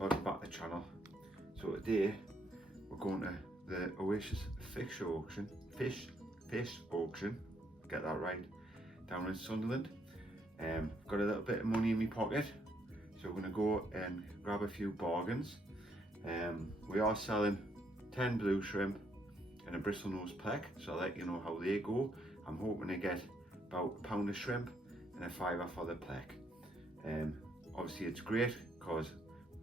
welcome back to the channel. So today we're going to the Oasis fish auction, get that right, down in Sunderland. Got a little bit of money in my pocket, so we're going to go and grab a few bargains. We are selling 10 blue shrimp and a bristlenose pleck, so I'll let you know how they go. I'm hoping to get about a pound of shrimp and a fiver for the pleck. Obviously it's great because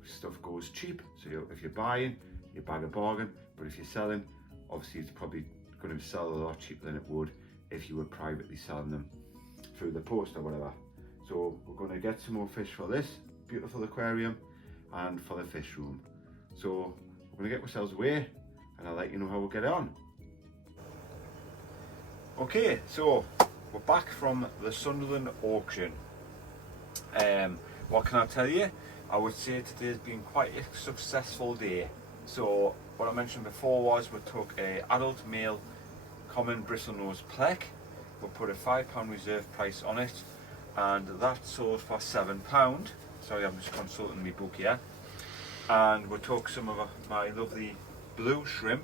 stuff goes cheap, so if you're buying, you bag a bargain, but if you're selling, obviously it's probably going to sell a lot cheaper than it would if you were privately selling them through the post or whatever. So we're going to get some more fish for this beautiful aquarium and for the fish room. So we're going to get ourselves away and I'll let you know how we get on. Okay, so we're back from the Sunderland auction. What can I tell you? I would say today's been quite a successful day. So what I mentioned before was we took a adult male common bristlenose pleck. We put a £5 reserve price on it, and that sold for £7. Sorry, I'm just consulting my book here. And we took some of my lovely blue shrimp,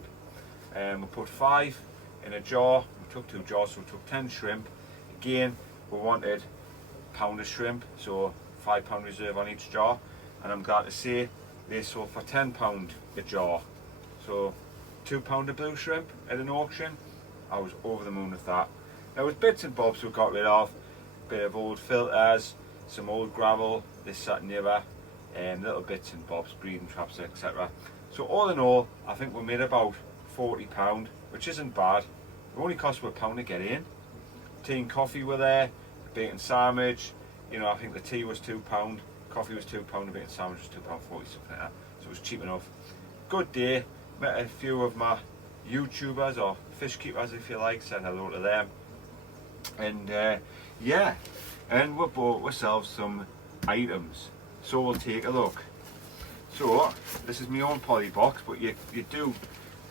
and we put 5 in a jar. We took 2 jars, so we took 10 shrimp. Again, we wanted a pound of shrimp, so £5 reserve on each jar, and I'm glad to say they sold for £10 a jar. So £2 of blue shrimp at an auction, I was over the moon with that. There was bits and bobs we got rid of, a bit of old filters, some old gravel, this, that and the other, little bits and bobs, breeding traps, etc. So all in all, I think we made about £40, which isn't bad. It only cost me £1 to get in. Tea and coffee were there, bacon sandwich, you know, I think the tea was £2, coffee was £2, the bacon sandwich was £2.40, something like that. So it was cheap enough. Good day, met a few of my YouTubers or fish keepers if you like, said hello to them. And yeah, and we bought ourselves some items. So we'll take a look. So this is my own poly box, but you do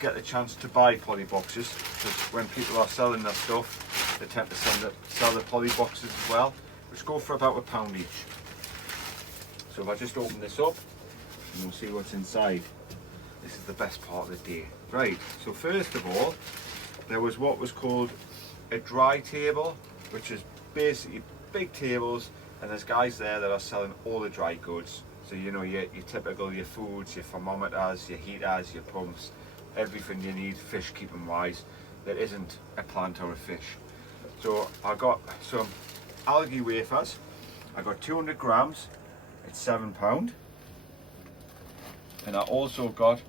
get the chance to buy poly boxes, because when people are selling their stuff, they tend to sell the poly boxes as well, which go for about £1 each. So if I just open this up, and we'll see what's inside. This is the best part of the day. Right, so first of all, there was what was called a dry table, which is basically big tables, and there's guys there that are selling all the dry goods. So you know, your typical, your foods, your thermometers, your heaters, your pumps, everything you need fish keeping wise that isn't a plant or a fish. So I got some algae wafers. I got 200 grams, it's £7. And I also got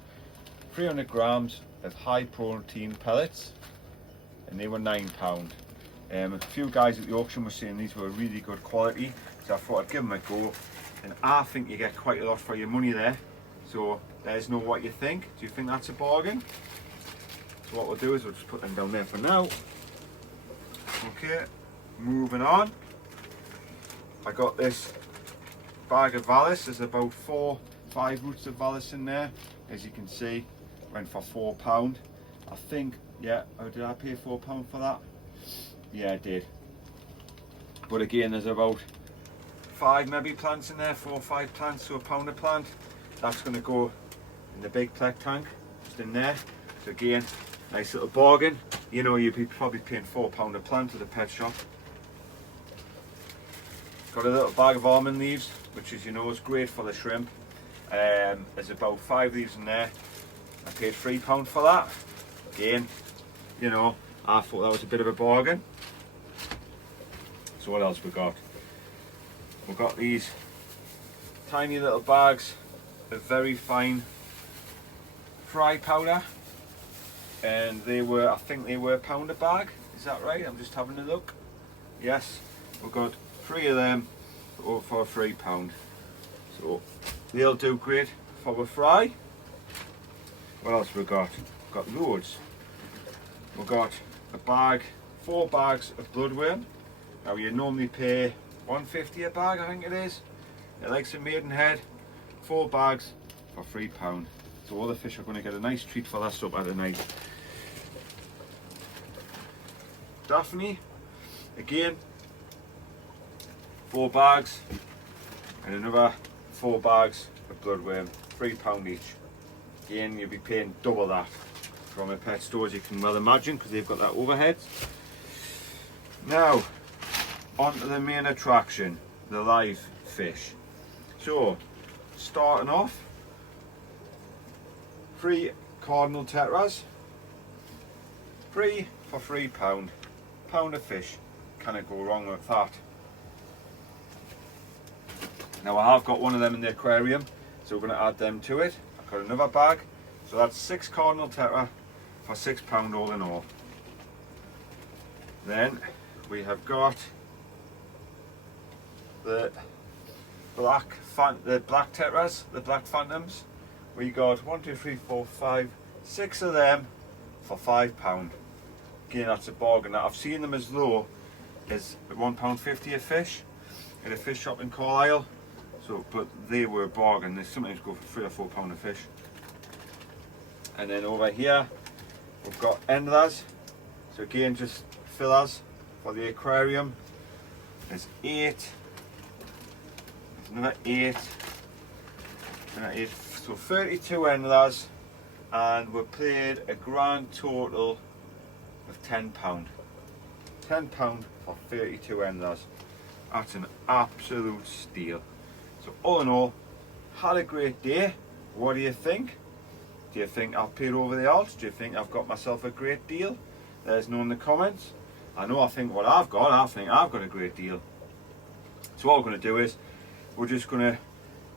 300 grams of high protein pellets, and they were £9. A few guys at the auction were saying these were really good quality, so I thought I'd give them a go. And I think you get quite a lot for your money there. So let us know what you think. Do you think that's a bargain? So what we'll do is we'll just put them down there for now. Okay, moving on. I got this bag of Valis. There's about 4-5 roots of Valis in there. As you can see, went for £4. I think, yeah, oh, did I pay £4 for that? Yeah, I did. But again, there's about 5 maybe plants in there, 4 or 5 plants, so £1 a plant. That's going to go in the big pleck tank, just in there. So again, nice little bargain. You know, you'd be probably paying £4 a plant at the pet shop. Got a little bag of almond leaves, which is, you know, is great for the shrimp. There's about 5 leaves in there. I paid £3 for that. Again, you know, I thought that was a bit of a bargain. So what else we got? We've got these tiny little bags of very fine fry powder, and they were, I think they were £1 a bag. Is that right? I'm just having a look. Yes, we've got 3 of them for £3. So they'll do great for a fry. What else we got? We've got loads. We've got a bag, 4 bags of bloodworm. Now you normally pay £1.50 a bag, I think it is. It likes a maidenhead, 4 bags for £3. So all the fish are going to get a nice treat for their supper tonight. Daphne, again, 4 bags, and another 4 bags of bloodworm. £3 each. Again, you'll be paying double that from a pet store, as you can well imagine, because they've got that overhead. Now, on to the main attraction, the live fish. So, starting off, 3 cardinal tetras, free for £3. Pound of fish, cannot go wrong with that. Now I have got one of them in the aquarium, so we're going to add them to it. I've got another bag, so that's 6 cardinal tetra for £6 all in all. Then we have got the black tetras, the black phantoms. We got 1, 2, 3, 4, 5, 6 of them for £5. Again, that's a bargain. Now, I've seen them as low as £1.50 a fish at a fish shop in Carlisle. So, but they were a bargain. They sometimes go for £3 or £4 a fish. And then over here, we've got endlers. So again, just fillers for the aquarium. There's 8. There's another 8. Another 8. So 32 endlers, and we're paid a grand total of £10. £10 for 32 endlers. That's an absolute steal. So all in all, had a great day. What do you think? Do you think I've paid over the odds? Do you think I've got myself a great deal? Let us know in the comments. I think what I've got, I think I've got a great deal. So what we're going to do is, we're just going to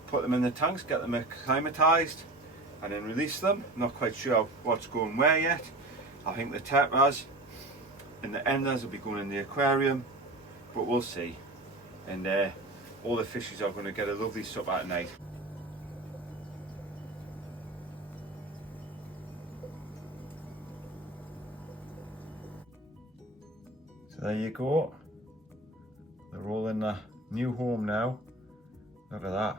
put them in the tanks, get them acclimatized, and then release them. Not quite sure what's going where yet. I think the tetras and the endlers will be going in the aquarium, but we'll see. And all the fishes are going to get a lovely sup at night. So there you go. They're all in the new home now. Look at that.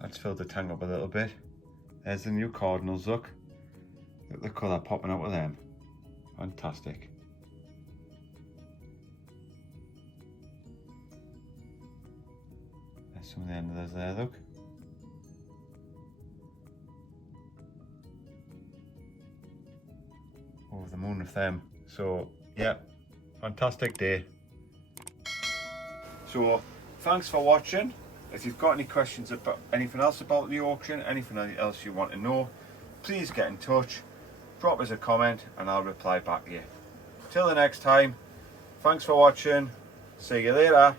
That's filled the tank up a little bit. There's the new cardinals, look. Look at the colour popping out of them. Fantastic. There's some of the endlers there, look. Over the moon with them. So, yeah, fantastic day. So, thanks for watching. If you've got any questions about anything else about the auction, anything else you want to know, please get in touch, drop us a comment and I'll reply back to you. Till the next time, thanks for watching, see you later.